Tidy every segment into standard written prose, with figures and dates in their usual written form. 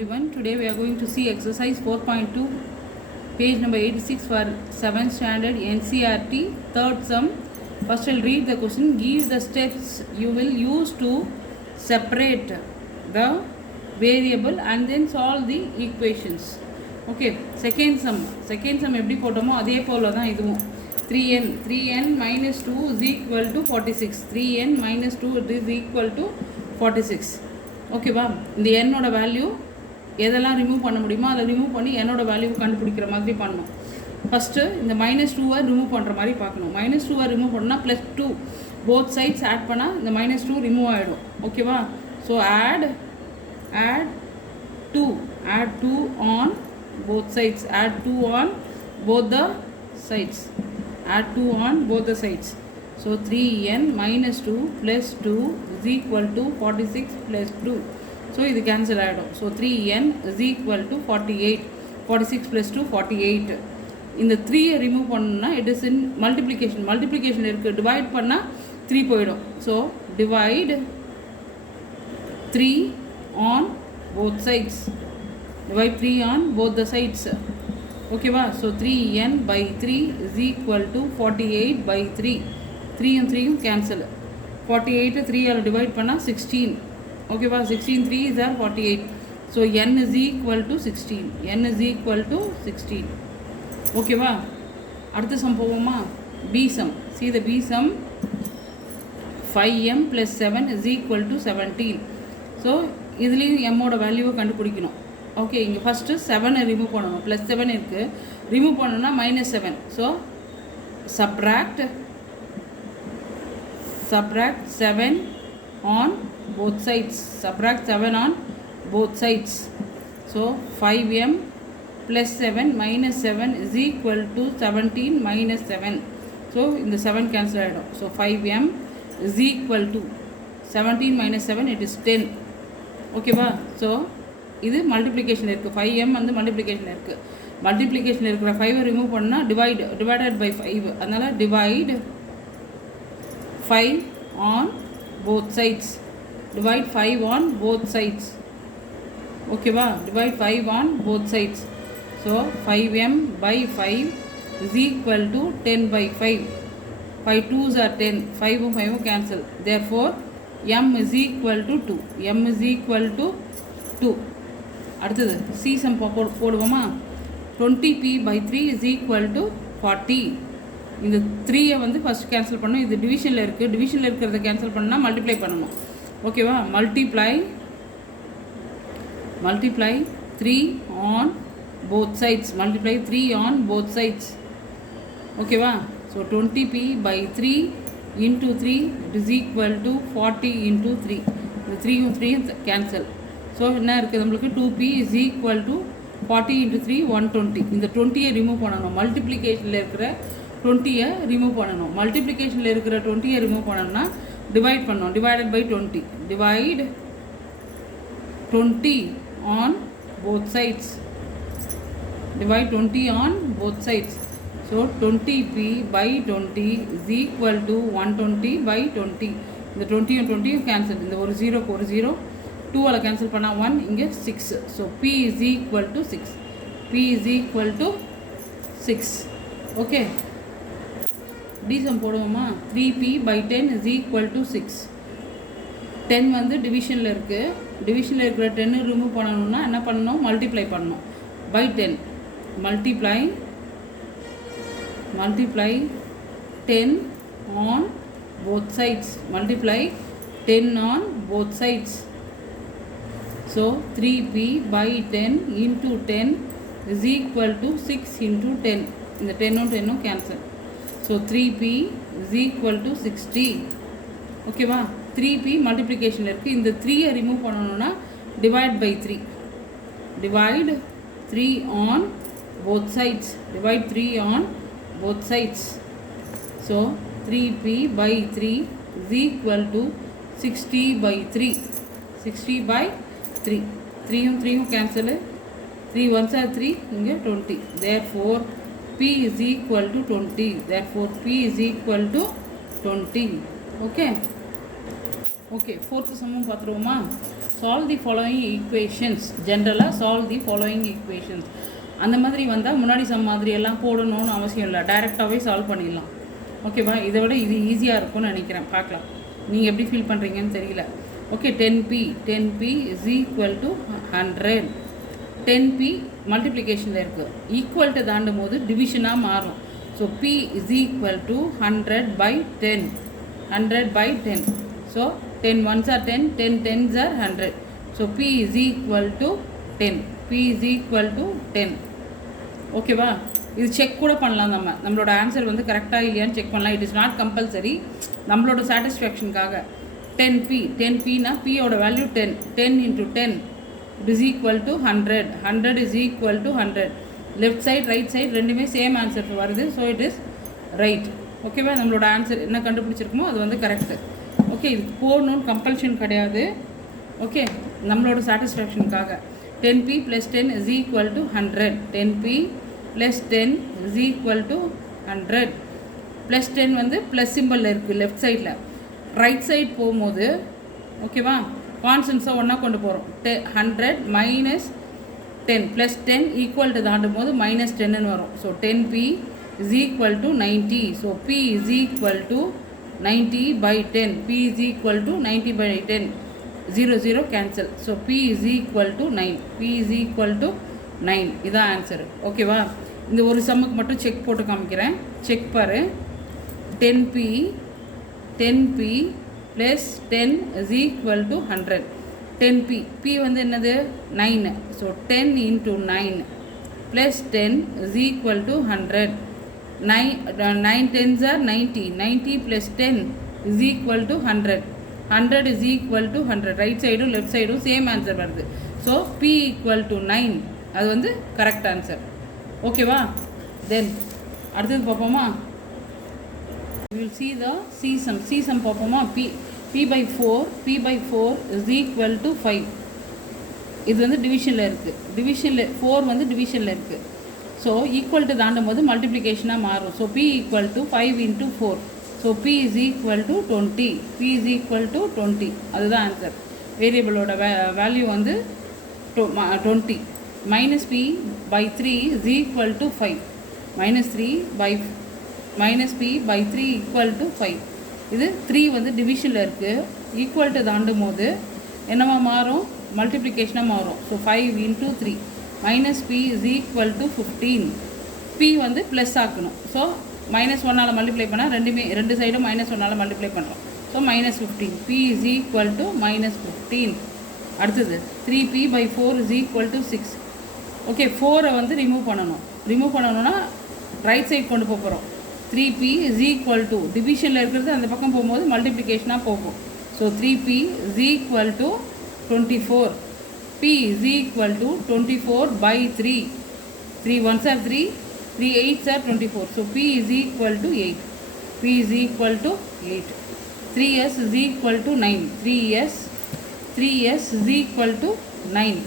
everyone. Today we are going to see exercise 4.2, page number 86 for 7th standard NCERT, third sum. First I'll read the question. Give the steps you will use to separate the variable and then solve the equations. Okay, second sum எப்படி போட்டோமோ அதே போல தான் இதுவும். 3n minus 2 is equal to 46. 3n minus 2 is equal to 46. ஓகேவா, இந்த என்னோட value எதெல்லாம் remove பண்ண முடியுமோ அதை ரிமூவ் பண்ணி என்னோட வேல்யூ கண்டுபிடிக்கிற மாதிரி பண்ணணும். ஃபஸ்ட்டு இந்த -2 ரிமூவ் பண்ணுற மாதிரி பார்க்கணும். -2 ரிமூவ் பண்ணால் +2 போத் சைட்ஸ் ஆட் பண்ணால் இந்த -2 ரிமூவ் ஆகிடும். ஓகேவா, so add 2 on both sides, add 2 on both the sides, add 2 on both the sides. So 3n minus 2 plus 2 is equal to 46 plus 2. So இது cancel ஆகிடும். So 3n is equal to 48. 46 plus 2 48. இந்த 3 remove பண்ணணும்னா it is in multiplication. Multiplication இருக்குது, divide பண்ணால் 3 போயிடும். So divide 3 on both sides. Divide 3 on both the sides. ஓகேவா, so 3n by 3 is equal to 48 by 3. 3 cancel. 48 3 divide பண்ணால் 16. ஓகேவா, 16 3 is 48. So n is equal to 16. n is equal to 16. ஓகேவா, அடுத்த some போவோமா? b sum. See the b sum. 5m plus 7 is equal to 17. So இதுலேயும் எம்மோட வேல்யூவை கண்டுபிடிக்கணும். Okay, இங்கே first 7 remove பண்ணணும். +7 இருக்குது, ரிமூவ் பண்ணணும்னா -7. So subtract 7 on both sides. Subtract 7 on both sides. So 5m plus 7 minus 7 is equal to 17 minus 7. So இந்த 7 cancel ஆகிடும். So 5m is equal to 17 minus 7, it is 10. ஓகேவா, so இது multiplication இருக்குது. 5m வந்து multiplication இருக்குது. Multiplication இருக்கிற 5 remove பண்ணால் divided by 5. அதனால் divide 5 on both sides. Divide 5 on both sides. ஓகேவா, divide 5 on both sides. So 5m by 5 is equal to 10 by 5. 5 2s are 10. 5 cancel. Therefore m is equal to 2. m is equal to 2. அடுத்தது c sum போடுவோமா? 20p by 3 is equal to 40. இந்த 3 வந்து first cancel பண்ணணும். இது டிவிஷனில் இருக்குது. டிவிஷனில் இருக்கிறத கேன்சல் பண்ணால் மல்டிப்ளை பண்ணணும். ஓகேவா, multiply 3 on both sides. Multiply 3 on both sides. ஓகேவா, so 20p by 3 into 3 it is equal to 40 into 3. இந்த 3 கேன்சல். ஸோ என்ன இருக்குது நம்மளுக்கு? 2p is equal to 40 into 3 120. இந்த 20 ரிமூவ் பண்ணணும். மல்டிப்ளிகேஷனில் இருக்கிற 20 ரிமூவ் பண்ணணும். மல்டிப்ளிகேஷனில் இருக்கிற 20 ரிமூவ் பண்ணணும்னா டிவைட் பண்ணணும். Divided by 20. Divide 20 on both sides. Divide 20 on both sides. So 20p by 20 is equal to 120 by 20. இந்த 20 cancel. இந்த ஒரு 0 ஒரு 0 2 கேன்சல் பண்ணால் 1, இங்கே 6. So p is equal to 6. p is equal to 6. Okay, d sum போடுவோமா? 3p by 10 is equal to 6. 10 வந்து டிவிஷனில் இருக்குது. டிவிஷனில் இருக்கிற 10 ரிமூவ் பண்ணணும்னா என்ன பண்ணணும்? மல்டிப்ளை பண்ணணும். By 10. Multiply 10 on both sides. Multiply 10 on both sides. So 3p by 10 into 10 is equal to 6 into 10. இந்த 10 cancel. So 3p is equal to 60. ஓகேவா, 3p மல்டிப்ளிகேஷன் இருக்குது. இந்த 3 ரிமூவ் பண்ணணும்னா divide by 3. Divide 3 on both sides. Divide 3 on both sides. So 3p by 3 is equal to 60 by 3. 60 by 3. 3 cancel. 3 1s are 3. இங்கே 20. Therefore p is equal to 20. Therefore p is equal to 20. Okay. Okay, fourth சம்மும் பார்த்துருவோமா? Solve the following equations. ஜென்ரலாக solve the following equations அந்த மாதிரி வந்தால் முன்னாடி some மாதிரி எல்லாம் போடணும்னு அவசியம் இல்லை, டைரெக்டாகவே சால்வ் பண்ணிடலாம். ஓகேவா? இதை விட இது ஈஸியாக இருக்கும்னு நினைக்கிறேன். பார்க்கலாம் நீங்கள் எப்படி ஃபீல் பண்ணுறீங்கன்னு தெரியல. Okay, 10p is equal to 100. 10p மல்டிப்ளிகேஷனில் இருக்குது, ஈக்குவல் டு தாண்டும் போது டிவிஷனாக மாறும். So p is equal to 100/10. 100/10. So 10 ones are 10, 10 tens are 100. So p is equal to 10. p is equal to 10. ஓகேவா? இது செக் கூட பண்ணலாம். நம்மளோட ஆன்சர் வந்து கரெக்டாக இல்லையான்னு செக் பண்ணலாம். இட் இஸ் நாட் கம்பல்சரி, நம்மளோட சாட்டிஸ்ஃபேக்ஷனுக்காக. 10pனா பியோட value 10. 10 into 10 it is equal to 100. 100 is equal to 100. Left side right side ரெண்டுமே சேம் ஆன்சர் வருது. So it is right. ஓகேவா? நம்மளோட ஆன்சர் என்ன கண்டுபிடிச்சிருக்குமோ அது வந்து கரெக்டு. ஓகே, இது போடணும்னு கம்பல்ஷன் கிடையாது. ஓகே, நம்மளோட சாட்டிஸ்ஃபேக்ஷனுக்காக. 10p plus 10 is equal to 100. 10p plus 10 is equal to 100. plus 10 வந்து ப்ளஸ் சிம்பிளில் இருக்குது லெஃப்ட் சைடில். ரைட் சைட் போகும்போது ஓகேவா கான்ஸ்டன்ஸை ஒன்றா கொண்டு போகிறோம். 100 minus 10 plus 10 ஈக்குவல் டு தாண்டும் போது minus 10ன்னு வரும். So 10p is equal to 90. So p is equal to 90/10. p is equal to 90/10. 0 0 cancel. So p is equal to 9. p is equal to 9. இதான் answer. ஓகேவா? இந்த ஒரு சம்முக்கு மட்டும் செக் போட்டு காமிக்கிறேன். செக் பாரு. 10p plus 10 is equal to 100. 10p p வந்து என்னது 9. So 10 into 9 plus 10 is equal to 100. 9 tens are 90. 90 plus 10 is equal to 100. 100 is equal to 100. Right சைடும் லெஃப்ட் சைடும் சேம் ஆன்சர் வருது. ஸோ p equal to 9 அது வந்து correct answer. ஓகேவா? தென் அடுத்தது பார்ப்போமா? we will see the c sum பார்ப்போமா? p/4 is equal to 5. இது வந்து டிவிஷனில் இருக்குது. டிவிஷனில் 4 வந்து டிவிஷனில் இருக்குது. ஸோ ஈக்குவல் டு தாண்டும் போது மல்டிப்ளிகேஷனாக மாறும். So p equal to 5 into 4. So p is equal to 20. p is equal to 20. அதுதான் ஆன்சர். வேரியபிளோட வேல்யூ வந்து 20. minus p/3 is equal to 5. minus p/3 equal to 5. இது 3 வந்து டிவிஷனில் இருக்குது. ஈக்குவல் டு தாண்டும் போது என்னவா மாறும்? மல்டிப்ளிகேஷனாக மாறும். So 5 into 3 minus p is equal to 15. p வந்து ப்ளஸ் ஆக்கணும். ஸோ -1ஆல் மல்டிப்ளை பண்ணால் ரெண்டு சைடும் -1ஆல் மல்டிப்ளை பண்ணுறோம். So -15. p is equal to -15. அடுத்தது 3p/4 is equal to 6. Okay, 4 வந்து ரிமூவ் பண்ணணும்னா ரைட் சைட் கொண்டு போகிறோம். 3p is equal to டிவிஷனில் இருக்கிறது அந்த பக்கம் போகும்போது மல்டிப்ளிகேஷனாக போகும். So 3p is equal to 24. p is equal to 24/3. 3 ones are 3, 3 8s are 24. So p is equal to 8. p is equal to 8. 3s is equal to 9. 3s is equal to 9.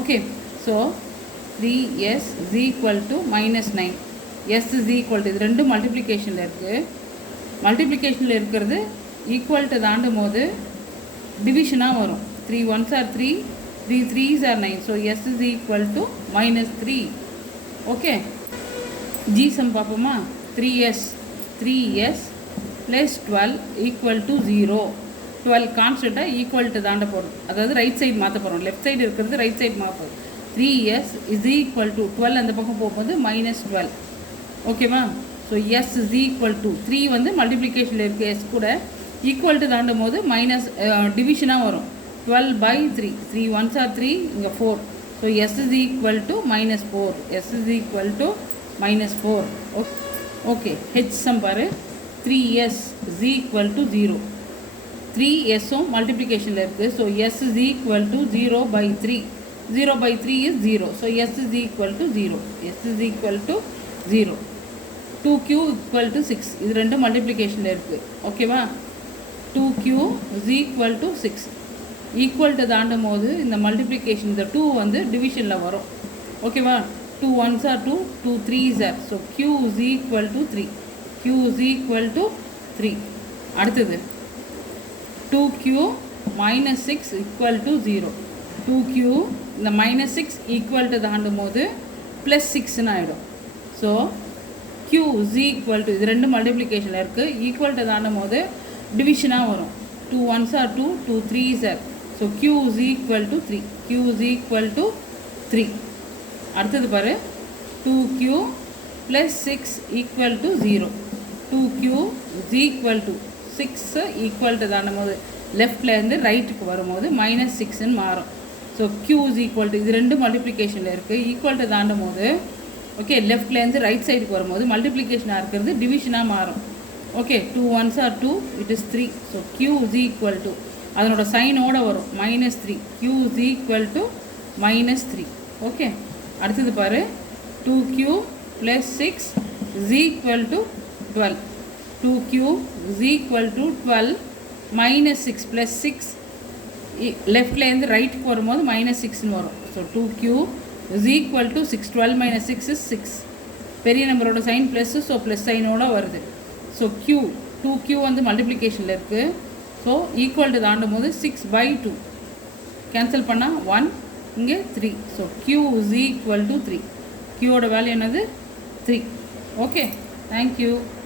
Okay, so 3s is equal to -9. s is equal to இது ரெண்டு மல்டிப்ளிகேஷனில் இருக்குது. மல்டிப்ளிகேஷனில் இருக்கிறது equal to தாண்டும் போது டிவிஷனாக வரும். 3 ones are 3, 3 3s are 9. So s is equal to -3. Okay, g sum பார்ப்போமா? 3s plus 12 equal to 0. 12 கான்ஸ்டண்ட்டாக equal to தாண்ட போகிறோம். அதாவது ரைட் சைடு மாற்ற போகிறோம். லெஃப்ட் சைடு இருக்கிறது ரைட் சைடு மாற்ற போகிறோம். 3s is equal to 12 அந்த பக்கம் போகும்போது -12. ஓகேவா? So s is equal to 3 வந்து மல்டிப்ளிகேஷனில் இருக்குது. s கூட ஈக்குவல் டு தாண்டும் போது டிவிஷனாக வரும். 12/3. 3 ones are 3, இங்கே 4. So s is equal to -4. s is equal to -4. Okay, h sum பாரு. 3s is equal to 0. 3sம் மல்டிப்ளிகேஷனில் இருக்குது. So s is equal to 0/3. 0/3 is 0. So s is equal to 0. s is equal to 0. 2q equal to 6. இது ரெண்டு மல்டிப்ளிகேஷனில் இருக்குது. ஓகேவா? 2q is equal to 6. Equal to தாண்டும் போது இந்த multiplication இந்த 2 வந்து டிவிஷனில் வரும். ஓகேவா? 2 ones are 2, 2 3s are. So q is equal to 3. q is equal to 3. அடுத்தது 2q minus 6 equal to 0. 2q இந்த minus 6 equal to தாண்டும் போது plus 6 ஆயிடும். So q is equal to இது ரெண்டு மல்டிப்ளிகேஷனில் இருக்குது. ஈக்குவல் டு தாண்டும் போது டிவிஷனாக வரும். 2 1s are 2, 2 3s are. So q is equal to 3. q is equal to 3. அடுத்தது பாரு, 2q plus 6 equal to 0. 2q is equal to 6 equal to தாண்டும் போது லெஃப்ட்லேருந்து ரைட்டுக்கு வரும்போது மைனஸ் 6ன்னு மாறும். So q is equal to இது ரெண்டு மல்டிப்ளிகேஷனில் இருக்குது. ஈக்குவல் டு தாண்டும் போது ஓகே லெஃப்ட்லேருந்து ரைட் சைடுக்கு வரும்போது மல்டிப்ளிகேஷனாக இருக்கிறது டிவிஷனாக மாறும். Okay 2 1s are 2, it is 3. So q is equal to அதனோட சைனோட வரும் minus 3. q is equal to minus 3. Okay அடுத்தது பாரு, 2q plus 6 is equal to 12. 2q is equal to 12 minus 6 plus 6 லெஃப்ட்லேருந்து ரைட்டுக்கு வரும்போது மைனஸ் 6ன்னு வரும். So 2q is equal to 6. 12 minus 6 is 6. பெரிய நம்பரோட sign plus, so plus சைனோட வருது. So q 2q வந்து மல்டிப்ளிகேஷனில் இருக்குது. So equal to தாண்டும் போது 6/2 கேன்சல் பண்ணால் 1, இங்கே 3. So q is equal to 3. q ஓட வேல்யூ என்னது 3. Okay thank you.